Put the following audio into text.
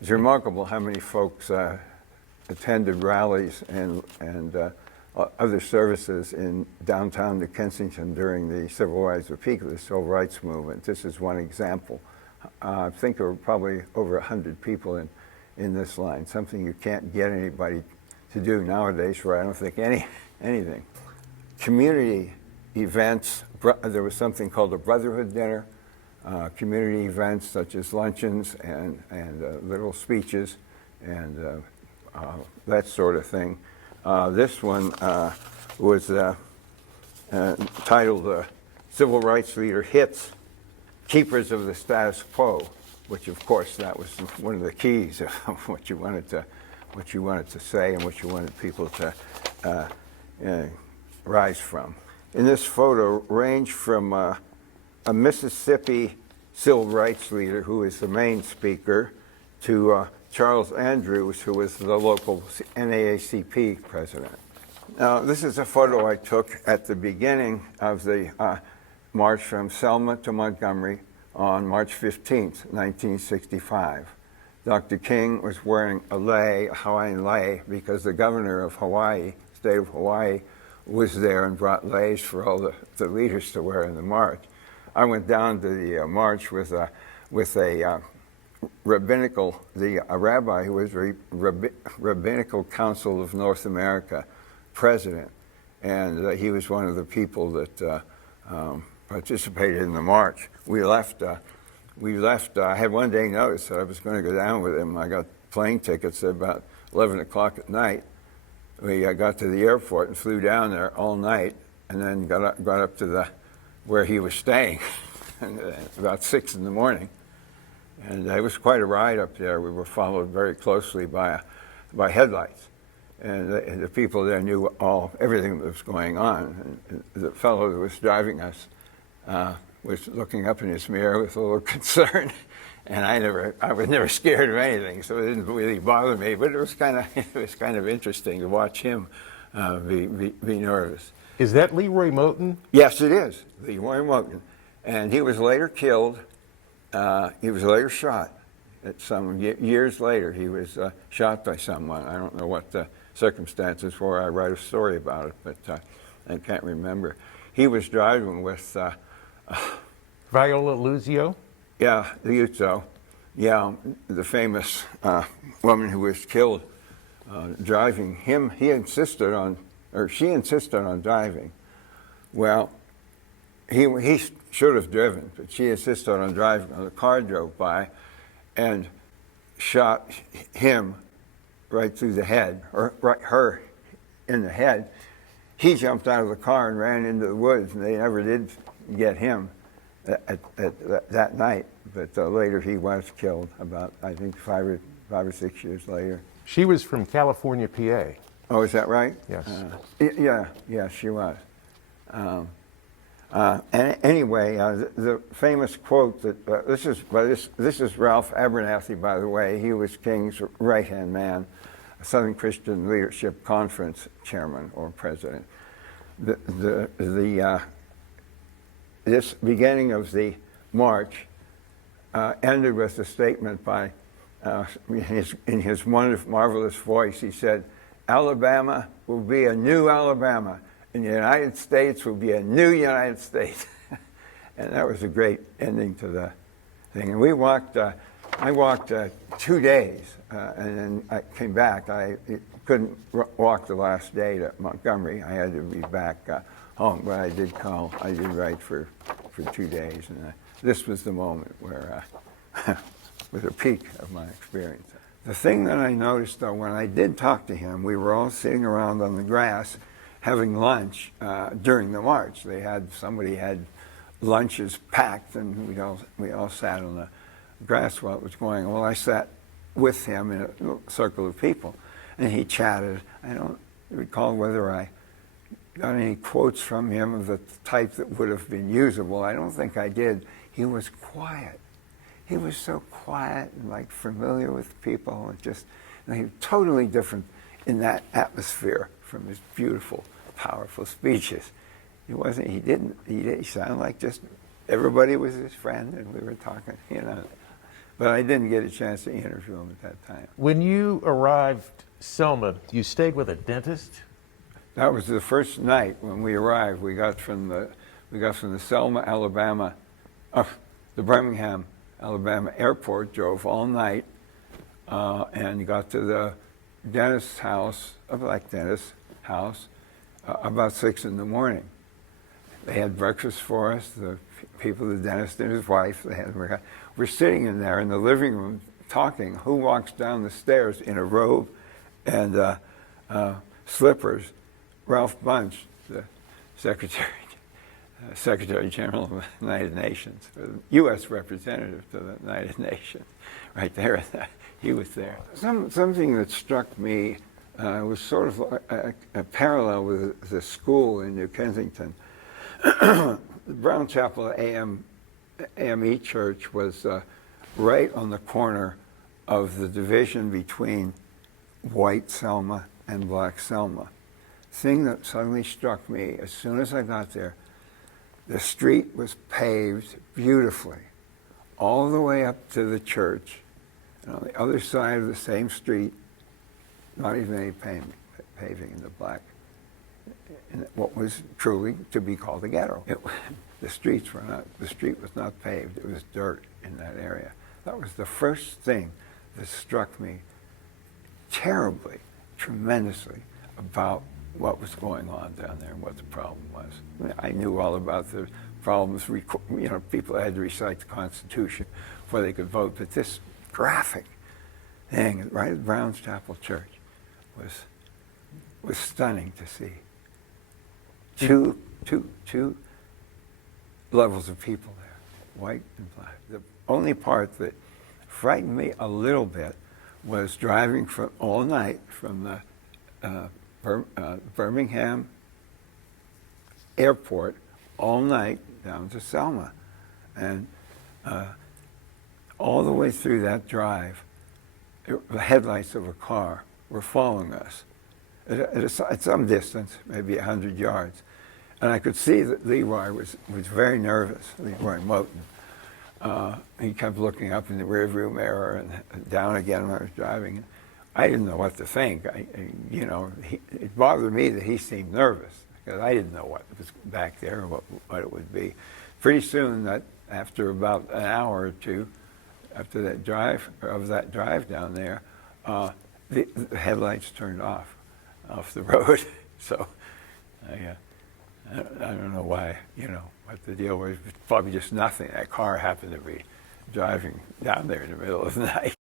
It's remarkable how many folks attended rallies and other services in downtown New Kensington during the civil rights, the peak of the civil rights movement. This is one example. I think there were probably over 100 people in this line, something you can't get anybody to do nowadays for, I don't think, anything. Community events, there was something called a Brotherhood Dinner, community events such as luncheons and little speeches and that sort of thing. This one was titled Civil Rights Leader Hits Keepers of the Status Quo, which of course that was one of the keys of what you wanted to say and what you wanted people to rise from. In this photo range from a Mississippi civil rights leader who is the main speaker to Charles Andrews, who was the local NAACP president. Now, this is a photo I took at the beginning of the march from Selma to Montgomery on March 15th, 1965. Dr. King was wearing a Hawaiian lei, because the governor of Hawaii, state of Hawaii, was there and brought leis for all the leaders to wear in the march. I went down to the march with a rabbi who was Rabbinical Council of North America president, and he was one of the people that participated in the march. We left, I had one day notice that I was going to go down with him. I got plane tickets at about 11 o'clock at night. We got to the airport and flew down there all night, and then got up to where he was staying about 6 in the morning. And it was quite a ride up there. We were followed very closely by headlights. And the people there knew everything that was going on. And the fellow that was driving us was looking up in his mirror with a little concern. And I was never scared of anything, so it didn't really bother me. But it was kind of interesting to watch him be nervous. Is that Leroy Moton? Yes, it is, Leroy Moton. And he was later killed. He was later shot. Years later, he was shot by someone. I don't know what the circumstances were. I write a story about it, but I can't remember. He was driving with Viola Luzio? Yeah, Luzio. Yeah, the famous woman who was killed driving him. She insisted on driving. Well, he should have driven, but she insisted on driving. The car drove by and shot him right through the head, or her in the head. He jumped out of the car and ran into the woods, and they never did get him that night. But later he was killed about, I think, 5 or 6 years later. She was from California, PA. Oh, is that right? Yes. Yeah, she was. Anyway, the famous quote that this is Ralph Abernathy, by the way. He was King's right-hand man, a Southern Christian Leadership Conference chairman or president. This beginning of the march ended with a statement by, in his marvelous voice, he said, "Alabama will be a new Alabama, and the United States will be a new United States." And that was a great ending to the thing. And I walked 2 days, and then I came back. I couldn't walk the last day to Montgomery. I had to be back home, but I did write for 2 days. And this was the moment where, was a peak of my experience. The thing that I noticed, though, when I did talk to him, we were all sitting around on the grass having lunch during the march. Somebody had lunches packed, and we all sat on the grass while it was going on. Well, I sat with him in a circle of people, and he chatted. I don't recall whether I got any quotes from him of the type that would have been usable. I don't think I did. He was quiet. He was so quiet and like familiar with people, and just he was totally different in that atmosphere from his beautiful, powerful speeches. He sounded like just everybody was his friend, and we were talking, but I didn't get a chance to interview him at that time. When you arrived Selma, you stayed with a dentist? That was the first night when we arrived. We got from the Selma, Alabama, the Birmingham, Alabama airport, drove all night, and got to the dentist's house, a black dentist's house, about 6 in the morning. They had breakfast for us, the people, the dentist and his wife. We're sitting in there in the living room talking. Who walks down the stairs in a robe and slippers? Ralph Bunche, the Secretary General of the United Nations, or the U.S. representative to the United Nations, right there. He was there. Something that struck me was sort of a parallel with the school in New Kensington. The Brown Chapel AME Church was right on the corner of the division between white Selma and black Selma. Thing that suddenly struck me as soon as I got there, the street was paved beautifully all the way up to the church, and on the other side of the same street, not even any paving in the black, in what was truly to be called a ghetto. The street was not paved, it was dirt in that area. That was the first thing that struck me terribly, tremendously about what was going on down there and what the problem was. I mean, I knew all about the problems, people had to recite the Constitution before they could vote, but this graphic thing right at Brown's Chapel Church was stunning to see. Two levels of people there, white and black. The only part that frightened me a little bit was driving all night from the Birmingham airport all night down to Selma. And all the way through that drive, the headlights of a car were following us at some distance, maybe 100 yards. And I could see that Leroy was very nervous, Leroy Moten. He kept looking up in the rearview mirror and down again when I was driving. I didn't know what to think. It bothered me that he seemed nervous because I didn't know what was back there or what it would be. Pretty soon, that after about an hour or two, after that drive down there, the headlights turned off the road. So I don't know why, what the deal was. Probably just nothing. That car happened to be driving down there in the middle of the night.